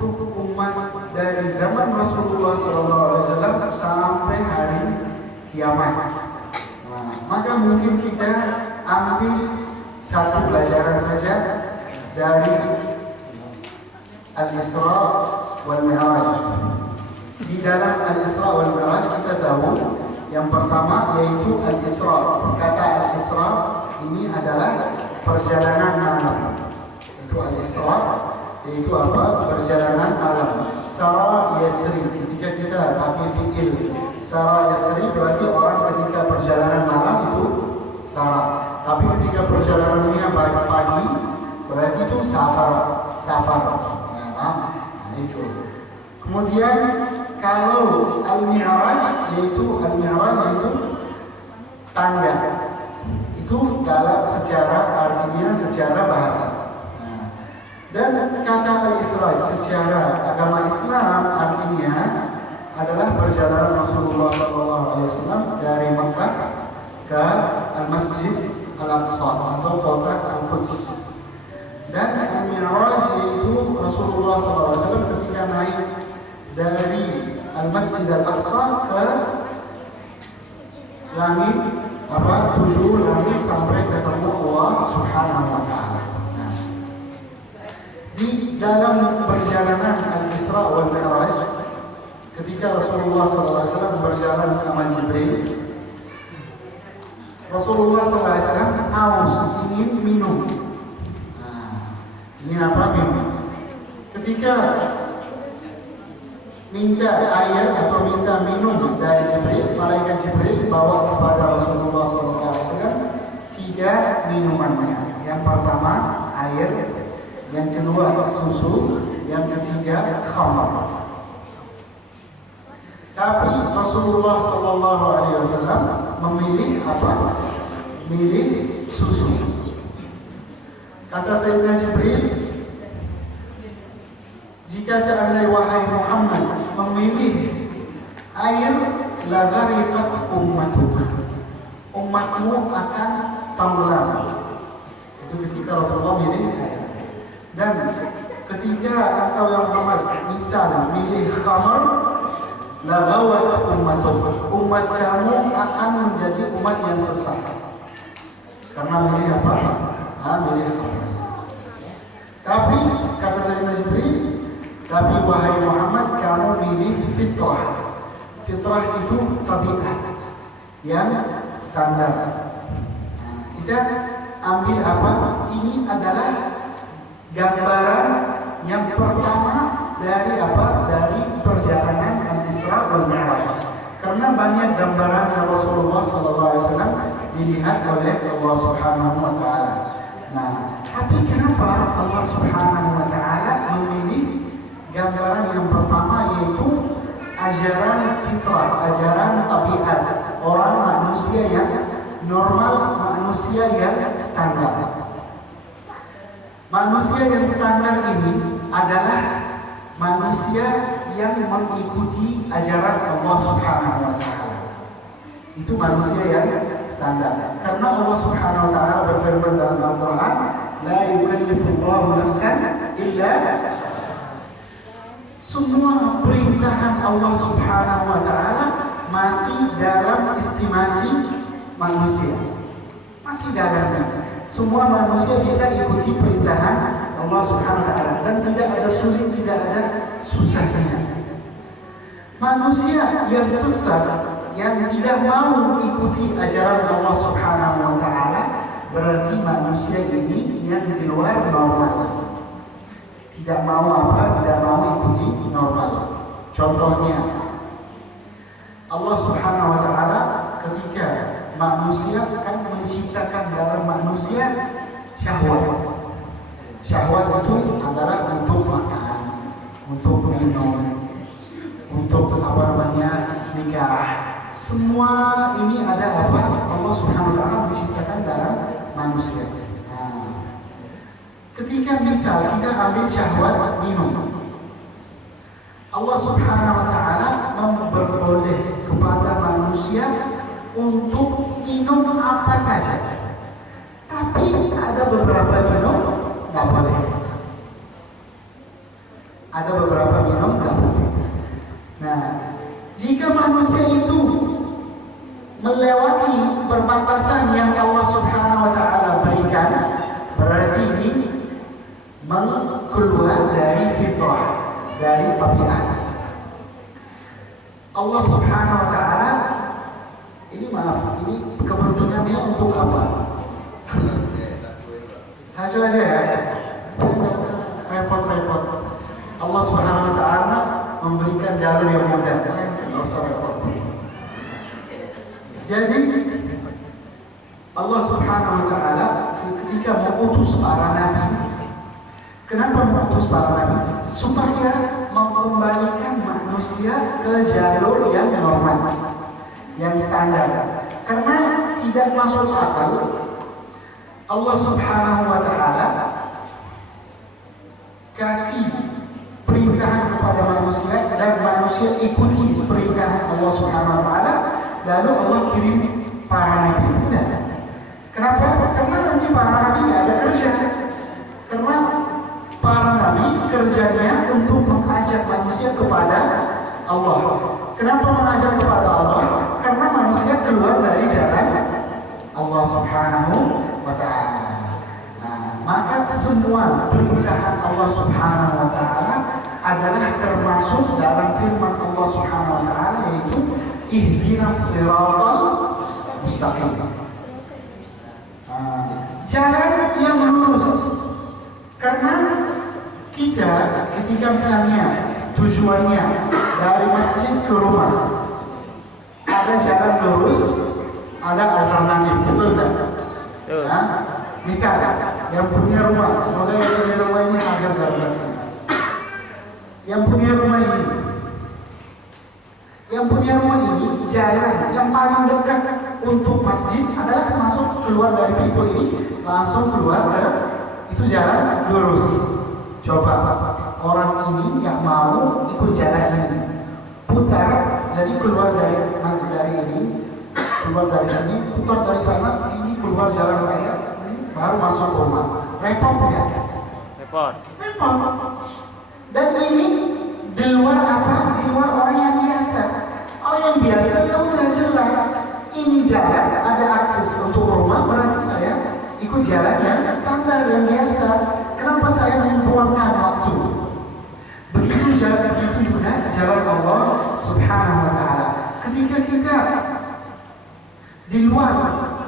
untuk umat dari zaman Rasulullah SAW sampai hari kiamat. Nah, maka mungkin kita ambil satu pelajaran saja dari Al-Isra wal Mi'raj. Di dalam Al-Isra wal Mi'raj kita tahu yang pertama yaitu Al-Isra. Kata Al-Isra ini adalah perjalanan malam. Itu Al-Isra, yaitu apa? Perjalanan malam. Sara yasri, ketika kita pakai fi'il Sara yasri berarti orang ketika perjalanan malam itu Sara. Tapi ketika perjalanannya pagi berarti itu safar. Nah, itu. Kemudian kalau Al-Mi'raj yaitu tangga. Itu dalam sejarah, artinya secara bahasa. Dan kata Al-Isra secara agama Islam artinya adalah perjalanan Rasulullah SAW dari Makkah ke Al-Masjid Al-Aqsa atau kota Al-Quds. Dan Al-Mi'raj yaitu Rasulullah SAW ketika naik dari Al-Masjid Al-Aqsa ke langit, 7 langit sampai ketemu Allah Subhanahu wa Ta'ala. Di dalam perjalanan Al-Isra wal Mi'raj, ketika Rasulullah SAW berjalan sama Jibril, Rasulullah SAW haus, ingin minum. Ingin apa? Minum. Ketika minta air atau minta minum dari Jibril, malaikat Jibril bawa kepada Rasulullah SAW 3 minumannya. Yang pertama air, yang kedua susu, yang ketiga khamar. Tapi Rasulullah SAW memilih apa? Memilih susu. Kata Sayyidina Jibril, jika seandainya wahai Muhammad memilih air, la ghariqat ummatuka, umatmu akan tenggelam. Itu ketika Rasulullah memilih air. Dan ketika engkau yang Muhammad misal milih khamar, la ghawat ummatuka, umat kamu akan menjadi umat yang sesat. Karena milih apa? Milih khamar. Tapi kata Sayyidina Jibril, tapi wahai Muhammad kamu milih fitrah. Fitrah itu tabiat yang standar. Kita ambil apa? Ini adalah gambaran yang pertama dari apa? Dari perjalanan Al-Isra wal Mi'raj. Karena banyak gambaran Rasulullah SAW dilihat oleh Allah Subhanahu wa Ta'ala. Nah, tapi kenapa Allah Subhanahu wa Ta'ala memilih gambaran yang pertama yaitu ajaran fitrah, ajaran tabiat, orang manusia yang normal, manusia yang standar. Manusia yang standar ini adalah manusia yang mengikuti ajaran Allah Subhanahu wa Ta'ala. Itu manusia yang standar. Karena Allah Subhanahu wa Ta'ala berfirman dalam Al-Quran, la yukallifullahu nafsan illa. Semua perintahan Allah Subhanahu wa Ta'ala masih dalam estimasi manusia. Masih dalamnya. Semua manusia bisa ikuti perintahan Allah Subhanahu wa Ta'ala dan tidak ada sulit, tidak ada susahnya. Manusia yang sesat, yang tidak mau ikuti ajaran Allah Subhanahu wa Ta'ala, berarti manusia ini yang di luar normal. Tidak mau apa? Tidak mau ikuti normal. Contohnya, Allah Subhanahu wa Ta'ala ketika manusia kan menciptakan dalam manusia syahwat. Syahwat itu adalah untuk makan, untuk minum, untuk nikah. Semua ini ada apa? Allah Subhanahu wa Ta'ala menciptakan dalam manusia. Ketika misal kita ambil syahwat minum, Allah Subhanahu wa Ta'ala memperboleh kepada manusia untuk minum apa saja. Tapi ada beberapa minum nggak boleh. Ada beberapa minum nggak boleh. Nah, jika manusia itu melewati perbatasan yang Allah Subhanahu wa Ta'ala berikan, berarti ini keluar dari fitrah, dari tabiat. Allah Subhanahu wa Ta'ala ini kepentingannya untuk apa? Saja aja ya, repot-repot. Allah Subhanahu wa Ta'ala memberikan jalur yang mudah, nggak usah repot. Jadi Allah Subhanahu wa Ta'ala ketika mengutus para nabi, kenapa mengutus para nabi? Supaya mengembalikan manusia ke jalur yang normal, yang standar. Karena tidak masuk akal Allah Subhanahu wa Ta'ala kasih perintahan kepada manusia dan manusia ikuti perintahan Allah Subhanahu wa Ta'ala, lalu Allah kirim para nabi. Kenapa? Karena nanti para nabi nggak ada kerja. Karena para nabi kerjanya untuk mengajak manusia kepada Allah. Kenapa mengajak kepada Allah? Karena manusia keluar dari jalan Allah Subhanahu wa Ta'ala. Nah, maka semua perintahan Allah Subhanahu wa Ta'ala adalah termasuk dalam firman Allah Subhanahu wa Ta'ala, yaitu ihdinas siratal mustaqim. Jalan yang lurus. Karena kita ketika misalnya tujuannya dari masjid ke rumah, ada jalan lurus, ada alternatif, betul tak? Nah, misal yang punya rumah, semoga yang punya rumah ini agar dalam yang punya rumah ini jalan yang paling dekat untuk masjid adalah masuk keluar dari pintu ini, langsung keluar ke itu jalan lurus. Coba orang ini nggak mau ikut jalan ini, putar, jadi keluar dari ini, keluar dari sini, putar dari sana, ini keluar jalan raya, baru masuk rumah. Repot nggak? Repot. Dan ini di luar apa? Di luar orang yang biasa. Orang yang biasa ya udah jelas, ini jalan ada akses untuk rumah, berarti saya ikut jalan yang standar yang biasa. Kenapa saya membuangkan waktu? Begitu juga jalan Allah Subhanahu wa Ta'ala. Ketika kita di luar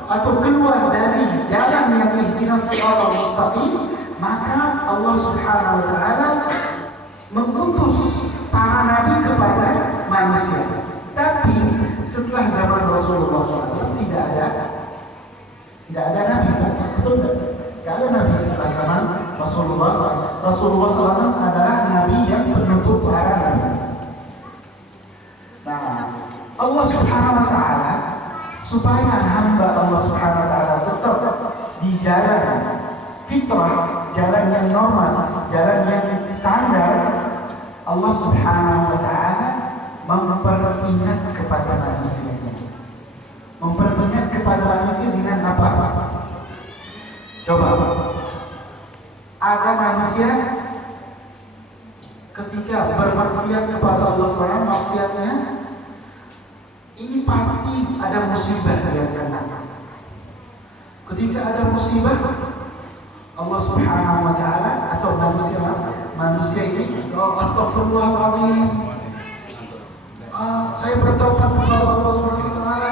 atau keluar dari jalan yang ihdinas siratal mustaqim, maka Allah Subhanahu wa Ta'ala mengutus para nabi kepada manusia. Tapi setelah zaman Rasulullah SAW tidak ada nabi, betul tidak? Tidak ada nabi setelah zaman Rasulullah SAW. Rasulullah SAW adalah nabi yang penutup para nabi. Nah, Allah Subhanahu wa Ta'ala supaya hamba Allah Subhanahu wa Ta'ala tetap di jalan fitrah, jalan yang normal, jalan yang standar, Allah Subhanahu wa Ta'ala memperingat kepada manusia. Memperingat kepada manusia dengan apa? Coba, ada manusia ketika bermaksiat kepada Allah Subhanahu wa Ta'ala, maksiatnya ini pasti ada musibah yang kena. Ketika ada musibah, Allah Subhanahu wa Ta'ala atau manusia ini, astagfirullahaladzim, saya bertaubat kepada Allah Subhanahu wa Ta'ala.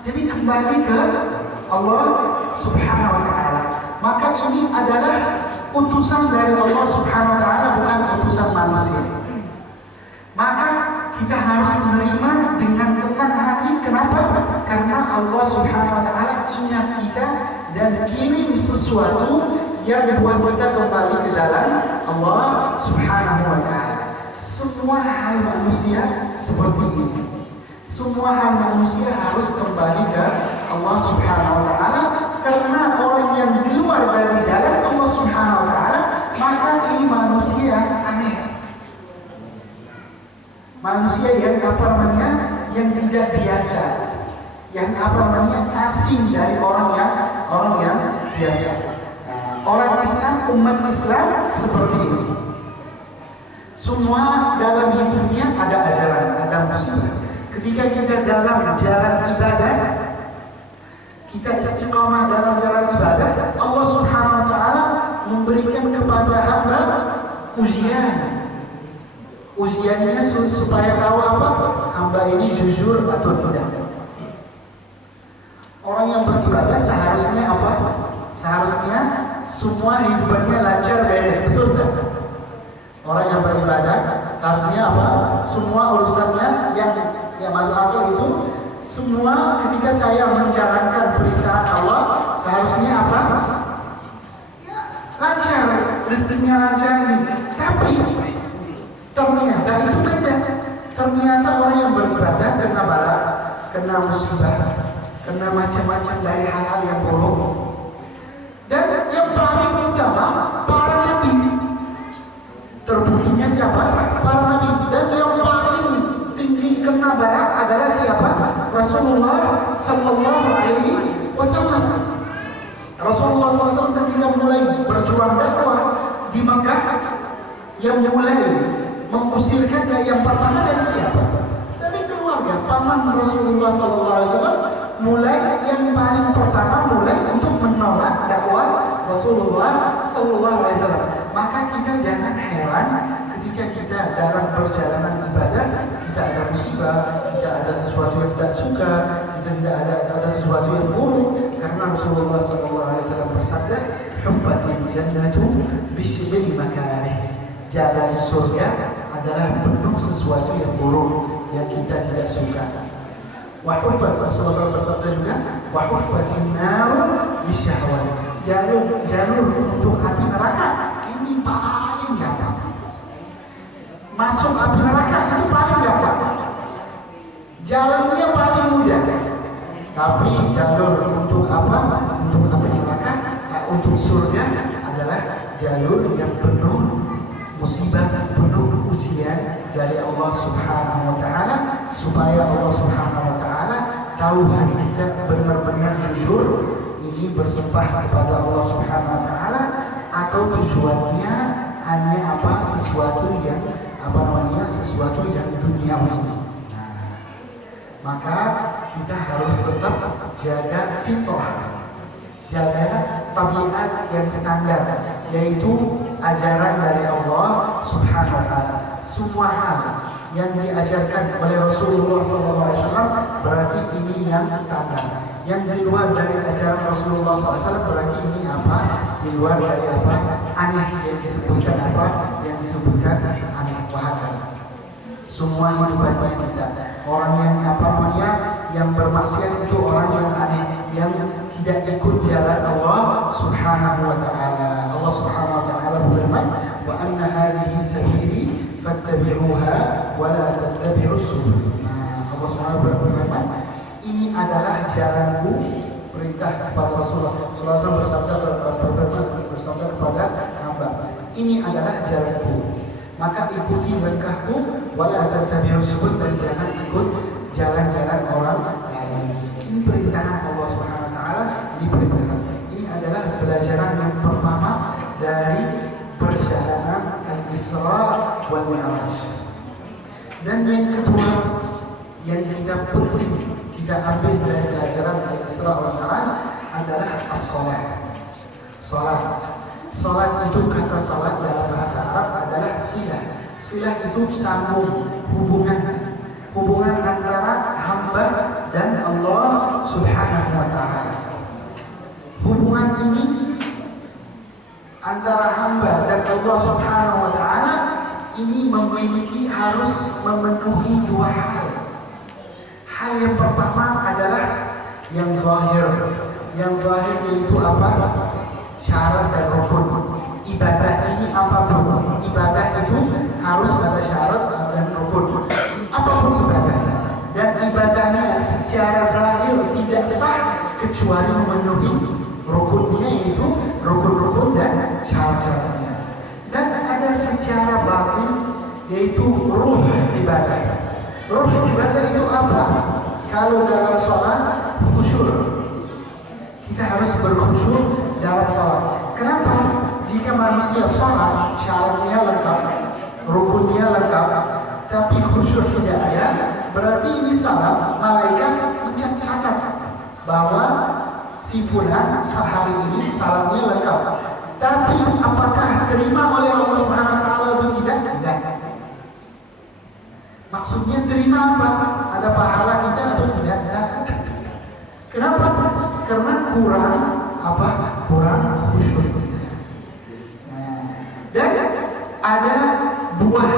Jadi kembali ke Allah Subhanahu wa Ta'ala. Maka ini adalah utusan dari Allah Subhanahu wa Ta'ala, bukan utusan manusia. Maka kita harus menerima dengan tenang hati. Kenapa? Karena Allah Subhanahu wa Ta'ala ingat kita dan kirim sesuatu yang membuat kita kembali ke jalan Allah Subhanahu wa Ta'ala. Semua hal manusia seperti ini. Semua hal manusia harus kembali ke Allah Subhanahu wa Ta'ala, karena orang yang di luar dari jalan Allah Subhanahu wa Ta'ala, maka ini manusia aneh. Manusia yang yang tidak biasa, yang asing dari orang yang biasa. Orang Islam, umat Islam seperti ini. Semua dalam hidupnya ada ajaran, ada musibah. Ketika kita dalam jalan ibadah, kita istiqamah dalam jalan ibadah, Allah Subhanahu wa taala memberikan kepada hamba ujian. Ujiannya supaya tahu apa? Hamba ini jujur atau tidak. Orang yang beribadah seharusnya apa? Seharusnya semua hidupannya lancar beres, betul tak? Orang yang beribadah seharusnya apa? Semua urusannya yang masuk akal itu semua ketika saya menjalankan perintah Allah seharusnya apa? Ya, lancar, rezekinya lancar ini. Tapi ternyata itu tidak. Ternyata orang yang beribadah kena bala, kena musibah, kena macam-macam dari hal-hal yang buruk. Dan yang paling utama para nabi. Terbuktinya siapa? Para nabi. Dan yang paling tinggi kena bala adalah siapa? Rasulullah Sallallahu Alaihi Wasallam. Rasulullah SAW ketika mulai berjuang dakwah di Makkah, yang mulai mengusirkan dari yang pertama dari siapa? Dari keluarga. Paman Rasulullah SAW mulai yang paling pertama mulai untuk menolak dakwah Rasulullah SAW. Maka kita jangan heran ketika kita dalam perjalanan ibadah kita ada musibah, kita ada sesuatu yang tidak suka, kita tidak ada sesuatu yang buruk, karena Rasulullah SAW bersabda, "Huffatil jannatu bisyiddi makarih." Jalan surga adalah penuh sesuatu yang buruk yang kita tidak suka. Wa huffat, Rasulullah bersabda juga, "Wa huffatin nar bisyahwat." Jalur untuk api neraka ini paling gampang. Masuk api neraka itu paling gampang. Jalannya paling mudah. Tapi jalur untuk apa? Untuk api neraka, untuk surga adalah jalur yang penuh musibah, penuh ujian dari Allah Subhanahu wa taala, supaya Allah Subhanahu wa taala tahu hati kita benar-benar jujur ini bersumpah kepada Allah Subhanahu wa taala atau tujuannya hanya apa? Sesuatu yang sesuatu yang duniawi. Nah, maka kita harus tetap jaga fitrah, jaga tabiat yang standar, yaitu ajaran dari Allah Subhanahu wa taala. Semua hal yang diajarkan oleh Rasulullah SAW berarti ini yang standar. Yang di luar dari ajaran Rasulullah SAW berarti ini apa? Di luar dari apa? Aneh, yang disebutkan apa? Yang disebutkan aneh, wahakala. Semua hidupannya kita. Orang yang apa namanya? Yang bermaksiat itu orang yang aneh, yang tidak ikut jalan Allah Subhanahu wa taala. Allah Subhanahu wa taala berfirman, "Wa anna hadhihi sabili fattabi'uha wa la tattabi'us subul." Nah, Allah Subhanahu wa taala berfirman, ini adalah jalanku, perintah kepada Rasulullah SAW bersabda kepada hamba, ini adalah jalanku, maka ikuti langkahku, wala tattabi'us subul, dan jangan ikut jalan-jalan orang lain. Ini perintahan Allah Subhanahu wa taala, ini perintahan. Ini adalah pelajaran yang pertama dari perjalanan Al-Isra wal Mi'raj. Dan yang kedua yang kita penting kita ambil dari pelajaran Al-Isra wal Mi'raj adalah as-salat. Salat itu, kata salat dalam bahasa Arab adalah silah. Silah itu sambung, hubungan antara hamba dan Allah Subhanahu wa taala. Hubungan ini antara hamba dan Allah Subhanahu wa taala ini harus memenuhi dua hal. Hal yang pertama adalah yang zahir. Yang zahir itu apa? Syarat dan rukun. Ibadah ini apapun, ibadah itu harus ada syarat dan rukun. Apapun ibadahnya, dan ibadahnya secara zahir tidak sah kecuali memenuhi rukunnya, yaitu rukun-rukun dan syarat-syaratnya. Dan ada secara batin, yaitu ruh ibadah. Ruh ibadah itu apa? Kalau dalam sholat khusyuk, kita harus berkhusyuk dalam sholat. Kenapa? Jika manusia sholat syaratnya lengkap, rukunnya lengkap, tapi khusyuk tidak ada, berarti ini salat malaikat mencatat bahwa si fulan sehari ini salatnya lengkap. Tapi apakah terima oleh Allah Subhanahu wa taala atau tidak? Tidak. Maksudnya terima apa? Ada pahala kita atau tidak? Tidak. Kenapa? Karena kurang apa? Kurang khusyuk. Nah, dan ada buah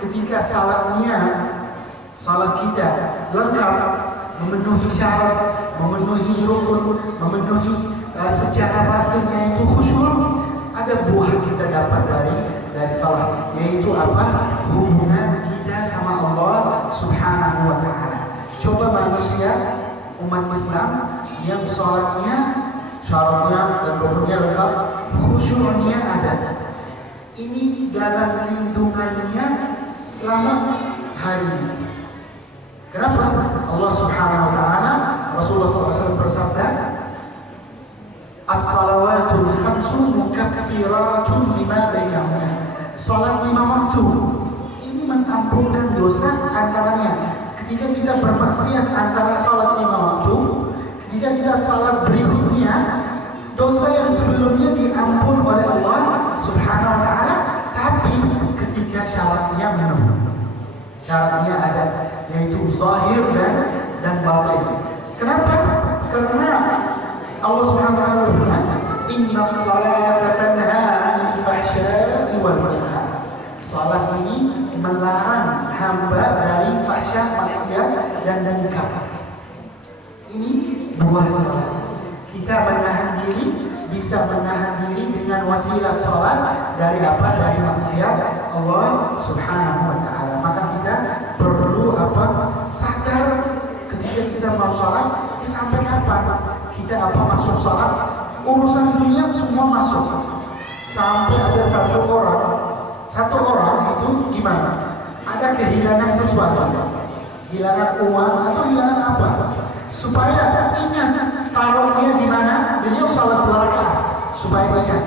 ketika salat kita lengkap, memenuhi syarat, memenuhi rukun, memenuhi secara batinnya itu khusyuk, ada buah kita dapat dari salat, yaitu apa? Hubungan kita sama Allah Subhanahu wa taala. Coba manusia umat Islam yang salatnya syaratnya dan rukunnya lengkap, khusyuknya ada. Ini dalam lindungannya selama hari ini. Kenapa? Allah Subhanahu wa taala, Rasulullah SAW bersabda, "As-salawatul khamsu mukaffiratun lima bainahuma." Salat 5 waktu ini mengampunkan dosa antaranya. Ketika kita bermaksiat antara salat 5 waktu, ketika kita salat berikutnya, dosa yang sebelumnya diampun oleh Allah Subhanahu wa taala, tapi ketika syaratnya syaratnya ada, yaitu zahir dan batin. Kenapa? Karena Allah Subhanahu wa taala berfirman, "Inna salata tanha 'anil fahsya'i wal munkar." Salat ini melarang hamba dari fahsya, maksiat dan munkar. Ini buah salat. Kita menahan diri, bisa menahan diri dengan wasilah salat dari apa? Dari maksiat Allah Subhanahu wa taala. Maka kita perlu apa? Sadar ketika kita mau salat, sampai kapan kita masuk salat? Urusan dunia semua masuk. Sampai ada satu orang itu gimana? Ada kehilangan sesuatu, kehilangan uang atau kehilangan apa? Supaya ingat taruhnya di mana, beliau salat 2 rakaat supaya ingat.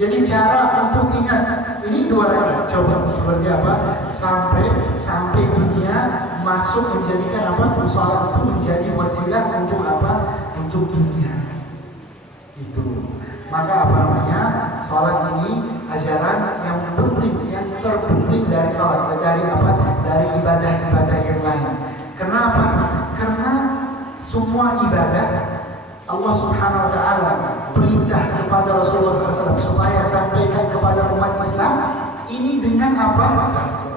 Jadi cara untuk ingat ini 2 rakaat. Coba seperti apa? Sampai dunia masuk menjadikan apa? Salat itu menjadi wasilah untuk apa? Untuk dunia. Itu. Maka apa namanya? Salat ini ajaran yang penting, yang terpenting dari salat, dari apa? Dari ibadah-ibadah yang lain. Kenapa? Karena semua ibadah Allah Subhanahu wa taala perintah kepada Rasulullah SAW supaya sampaikan kepada umat Islam ini dengan apa?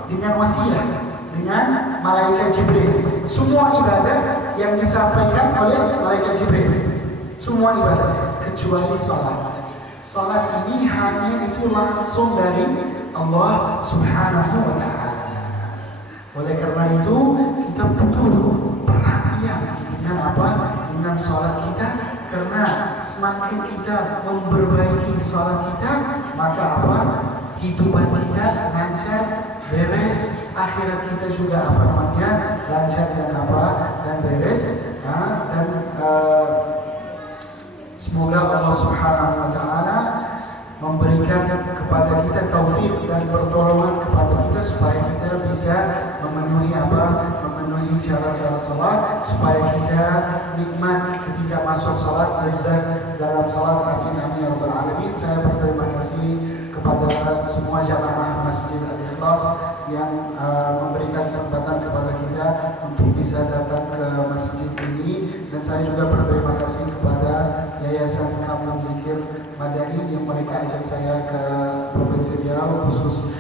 Dengan wasilah, dengan malaikat Jibril. Semua ibadah yang disampaikan oleh malaikat Jibril. Semua ibadah kecuali salat. Salat ini hanya itu langsung dari Allah Subhanahu wa taala. Oleh karena itu kita butuh perhatian dengan apa? Dengan salat kita, karena semakin kita memperbaiki salat kita, maka apa? Hidupan kita lancar, beres, akhirat kita juga apa namanya? Lancar dan apa? Dan beres. Semoga Allah Subhanahu wa taala memberikan kepada kita taufik dan pertolongan kepada kita supaya kita bisa memenuhi syarat-syarat salat, supaya kita nikmat ketika masuk salat, lezat dalam salat. Amin amin ya rabbal alamin. Saya berterima kasih kepada semua jamaah Masjid Al-Ikhlas yang memberikan kesempatan kepada kita untuk bisa datang ke masjid ini, dan saya juga berterima kasih kepada Yayasan Kampung Zikir Madani yang mereka ajak saya ke Provinsi Riau khusus